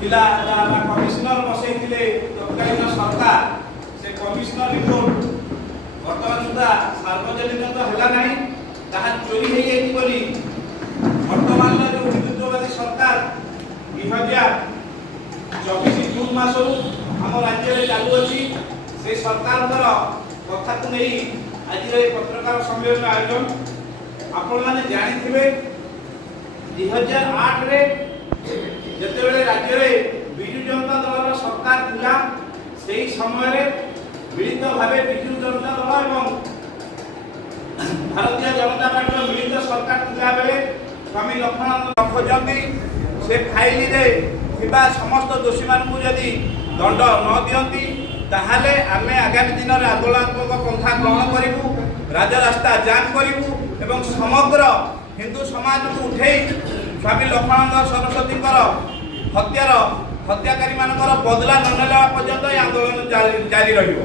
थिला कमिशनर बसैथिले तत्कालीन सरकार से कमिशनर रिपोर्ट वर्तमान सुधा सार्वजनिक तो हला नहीं ताहा चोरी हे जाई बोली वर्तमान जो हिंदुत्ववादी सरकार 2024 जून मास आम राज्य में चालू अच्छी से सरकार कथा को नहीं आज पत्रकार सम्मेलन आयोजन आपण मैंने जानी 2008 रे जिते राज्य में विजु जनता दल सरकार थिला से समय मिलित भाव विजु जनता दल और भारतीय जनता पार्टी मिलित सरकार थिला बेले स्वामी लक्ष्मणानंद खोजती से फाइल रे थिबा समस्त दोषी मानकु यदि दंड न दियंती ताहाले आमे आगामी दिन में आंदोलनात्मक पंथा ग्रहण करूँ राजरास्ता जाम करूँ एवं समग्र हिंदू समाज को उठे स्वामी लक्ष्मणानंद सरस्वती हत्याकारी मानकर बदला न नेला पर्यंत आंदोलन जारी रहिबो।